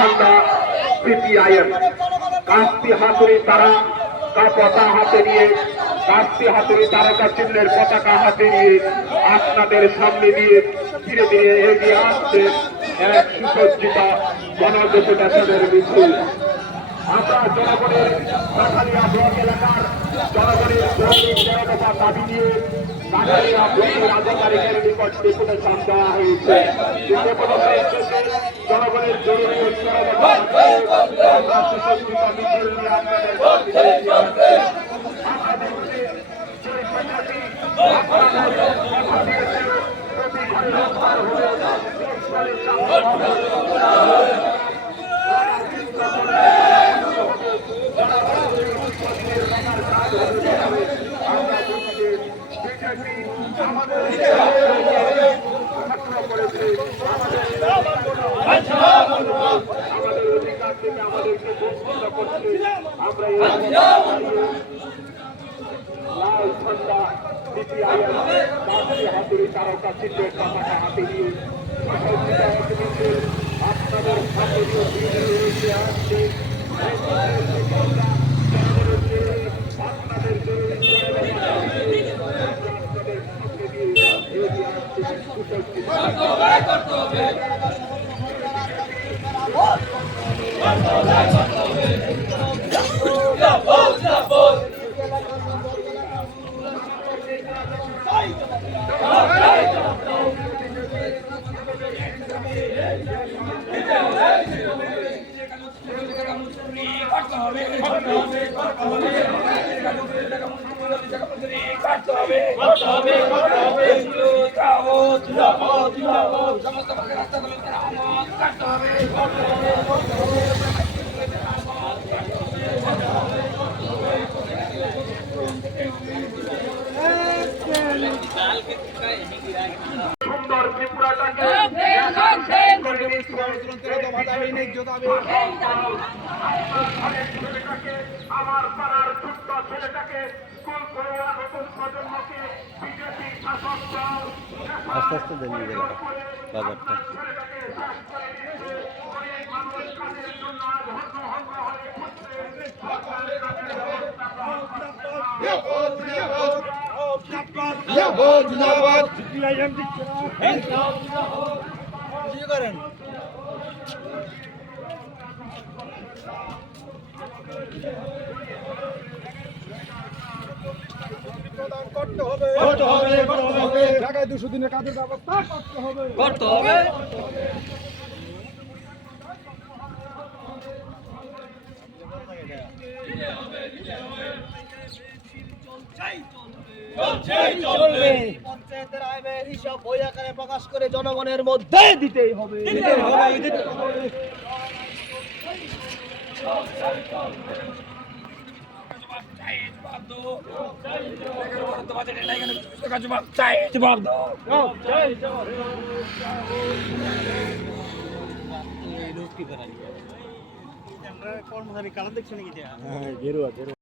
ঝান্ডা সিপিআইএম কাস্তি হাতুড়ি তারা কা পতা হাতে নিয়ে কাস্তি হাতুড়ি তারকা চিহ্নের পতাকা হাতে নিয়ে আপনাদের সামনে দিয়ে ধীরে ধীরে এগিয়ে আসছে এক সুসজ্জিত গণদেশাদের মিছিল। আমরা জনগণের কাঠালিয়া ব্লক এলাকার জনগণের দাবি নিয়ে কাঠালিয়া ব্লকের আধিকারিকের নিকট ডেপুটেশন দেওয়া হয়েছে। জনগণের জরুরি। আমাদের তারকা চিহ্নের পতাকা হাতে নিয়ে কর্তব্যই করতে হবে কর্তব্যই করতে হবে জিন্দাবাদ জিন্দাবাদ করতে হবে করতে হবে করতে হবে করতে হবে করতে হবে করতে হবে। সুন্দর ত্রিপুরাটাকে করে আমার পাড়ার ছোট্ট ছেলেটাকে স্কুল করে নতুন প্রজন্মকে বিজেপি শাসক আস্তে আস্তে দেন বাজারটা। করতে হবে করতে হবে। জায়গায় দুশো দিনের কাজের ব্যবস্থা করতে হবে। করতে হবে। আইনের হিসাব বই আকারে প্রকাশ করে জনগণের মধ্যে দিতেই হবে। কর্মচারী কারা দেখছে নাকি?